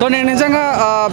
So నేను నిజంగా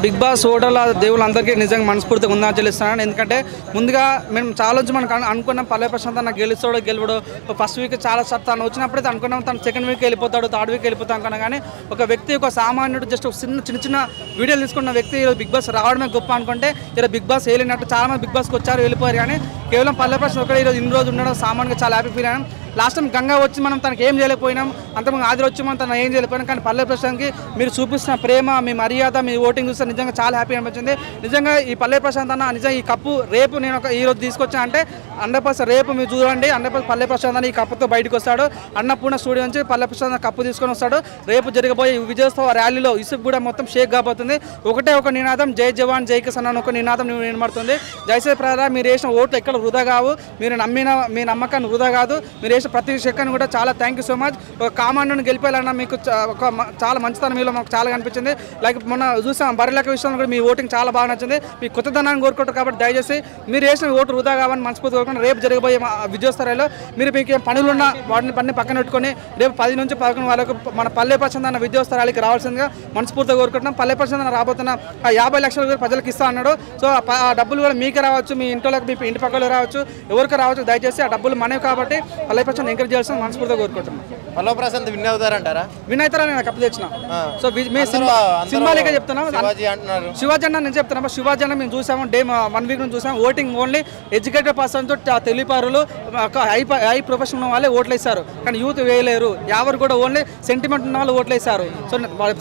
big boss hotel దేవుళ్ళందరికీ నిజంగా మనస్ఫూర్తిగా ఉందని చెల్లిస్తున్నాను. ఎందుకంటే ముందుగా మేము చాలా రోజు మనకు అనుకున్నాం పల్లె ప్రశాంత్ అన్న గెలుస్తాడో గెలవడో. ఫస్ట్ వీక్ చాలా తను వచ్చినప్పుడే అనుకున్నాం తను సెకండ్ వీక్ వెళ్ళిపోతాడు, థర్డ్ వీక్ వెళ్ళిపోతాం అనుకున్నా. కానీ ఒక వ్యక్తి, ఒక సామాన్యుడు జస్ట్ చిన్న చిన్న వీడియోలు తీసుకున్న వ్యక్తి ఈరోజు బిగ్ బాస్ రావడమే గొప్ప అనుకుంటే ఇలా బిగ్ బాస్ వెళ్ళినట్టు చాలా మంది బిగ్ బాస్కి వచ్చారు, వెళ్ళిపోయారు. కానీ కేవలం పల్లె ప్రశాంత్ ఒకటి ఈరోజు ఇన్ని రోజు ఉండడం సామాన్యుగా చాలా హ్యాపీ ఫీల్ అయ్యాను. లాస్ట్ టైం గంగా వచ్చి మనం తనకి ఏం చేయలేకపోయినాం, అంతకుముందు ఆదిర వచ్చి మనం తను ఏం చేయలేకపోయినాం. కానీ పల్లె ప్రశాంత్కి మీరు చూపిస్తున్న ప్రేమ, మీ మర్యాద, మీ ఓటింగ్ చూస్తే నిజంగా చాలా హ్యాపీ అనిపించింది. నిజంగా ఈ పల్లె ప్రశాంత్ అన్న నిజంగా ఈ కప్పు రేపు నేను ఈరోజు తీసుకొచ్చా అంటే 100% రేపు మీరు చూడండి 100% పల్లె ప్రశాంత్ అన్న ఈ కప్పుతో బయటకు వస్తాడు. అన్నపూర్ణ స్టూడియో నుంచి పల్లె ప్రశాంత్ కప్పు తీసుకొని వస్తాడు. రేపు జరగబోయే విజయోత్సవ ర్యాలీలో ఇసుకు కూడా మొత్తం షేక్ కాబోతుంది. ఒకటే ఒక నినాదం, జై జవాన్ జై కిసాన్ అన్న ఒక నినాదం వినబడుతుంది. దయచేసి ప్రజా మీరు వేసిన ఓట్లు ఎక్కడ వృధా కావు, మీరు నమ్మిన మీ నమ్మకాన్ని వృధా కాదు, మీరు వేసిన ప్రతి సెకండ్ కూడా చాలా థ్యాంక్ యూ సో మచ్. ఒక కామాండ్ని గెలిపేయాలన్నా మీకు చాలా మంచితనం మీలో మాకు చాలా కనిపించింది. లైక్ మొన్న చూసాం బరిలెక్క విషయంలో కూడా మీ ఓటింగ్ చాలా బాగా నచ్చింది. మీ కొత్తదనాన్ని కోరుకుంటారు కాబట్టి దయచేసి మీరు వేసిన ఓటు వృధా కావాలని మనస్ఫూర్తి కోరుకుంటే రేపు జరగబోయే విజయోత్సవాల్లో మీరు మీకు ఏం పనులున్నా వాటిని పక్కన పెట్టుకొని రేపు 10 నుంచి 11 వాళ్ళకు మన పల్లె ప్రశాంత్ అన్న విజయోత్సవాలకి రావాల్సిందిగా మనస్ఫూర్తిగా కోరుకుంటున్నాం. పల్లె ప్రశాంత్ అన్న రాబోతున్న 50 లక్షల ప్రజలకు ఇస్తా అన్నాడు. సో ఆ డబ్బులు కూడా మీకే రావచ్చు, మీ ఇంట్లోకి మీ ఇంటి పక్కలో రావచ్చు, ఎవరికి రావచ్చు. దయచేసి ఆ డబ్బులు మనవి కాబట్టి పల్లె ప్రశాంత్ ఎంకరేజ్ చేయాల్సిన మనస్ఫూర్తిగా కోరుకుంటున్నాం. పల్లె ప్రశాంత్ విన్ అవుతారంటారా? విన్ అవుతారని నేను కప్పు తెచ్చిన. సో సింబాలిక్గా చెప్తున్నా, శివాజీ అన్న నేను చెప్తున్నా. శివాజీ అన్న మేము చూసాము, 1 వీక్ నుంచి చూసాము. ఓటింగ్ ఓన్లీ ఎడ్యుకేటెడ్ పర్సన్ తో తెలిపారులు హై ప్రొఫెషన్ ఉన్న వాళ్ళే ఓట్లు వేస్తారు. కానీ యూత్ వేయలేరు, ఎవరు కూడా ఓన్లీ సెంటిమెంట్ ఉన్న వాళ్ళు ఓట్లు వేస్తారు. సో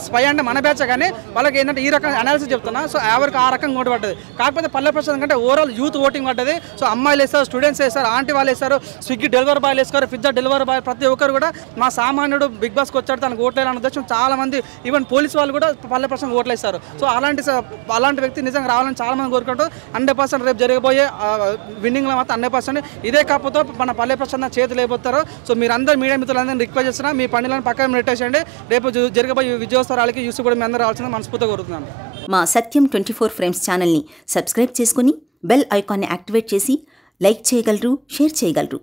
స్పై అంటే మన బ్యాచ్, కానీ వాళ్ళకి ఏంటంటే ఈ రకం అనాలిసిస్ చెప్తున్నా. సో ఎవరికి ఆ రకంగా ఓటు పడ్డది. కాకపోతే పల్లె ప్రశాంత్ కంటే ఓవరాల్ యూత్ ఓటింగ్ పడ్డది. సో అమ్మాయిలు వేస్తారు, స్టూడెంట్స్ వేస్తారు, ఆంటీ వాళ్ళు వేస్తారు, స్విగ్గీ డెలివరీ బాయ్లు వేస్తారు, పిజ్జా డెలివరీ బాయ్, ప్రతి ఒక్కరు కూడా మా సామాన్యుడు బిగ్ బాస్కి వచ్చాడు తనకు ఓట్లేయాలనే ఉద్దేశం చాలా మంది, ఈవెన్ పోలీసు వాళ్ళు కూడా పల్లె ప్రశాంత్ ఓట్లు వేస్తారు. సో అలాంటి వ్యక్తి నిజంగా రావాలని చాలా మంది కోరుకుంటూ 100% రేపు జరగబోయే విన్నింగ్లో మాత్రం 100% ఇదే కప్పుతో మన పల్లె ప్రశాంత్ చేతులు అయిపోతారు. సో మీరందరూ మీడియా మిత్రులందరినీ రిక్వెస్ట్ చేస్తున్నా, మీ పనులను పక్కన పెట్టేసండి. రేపు జరగబోయే విజయోత్సవాలకి యూస్ కూడా మీ అందరూ రావాల్సింది మనస్ఫూర్తిగా కోరుతున్నాను. మా సత్యం 24 ఫ్రేమ్స్ ఛానల్ని సబ్స్క్రైబ్ చేసుకుని బెల్ ఐకాన్ని యాక్టివేట్ చేసి లైక్ చేయగలరు, షేర్ చేయగలరు.